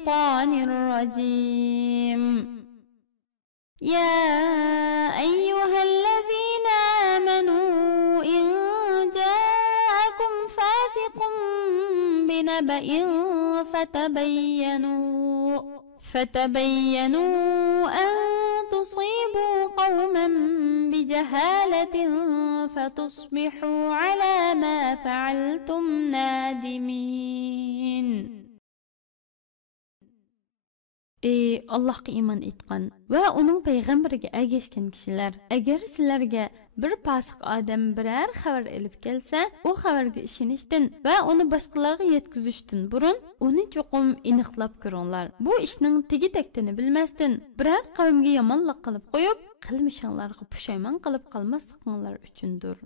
الشيطان الرجيم يا أيها الذين آمنوا إن جاءكم فاسق بنبأ فتبينوا أن تصيبوا قوما بجهالة فتصبحوا على ما فعلتم نادمين. Ey Allah'a iman etqan va uning payg'ambariga ergashgan kishilar, agar sizlarga bir fasiq odam biror xabar elib kelsa, u xabarga ishonishdan va uni boshqalarga yetkazishdan burun uni cho'qim aniqlab ko'ringlar. Bu ishning tegi-taktini bilmasdan biror qavmga yomonlik qilib qo'yib, qilmishinglarga pushaymon qilib qolmasliklaringiz uchundir.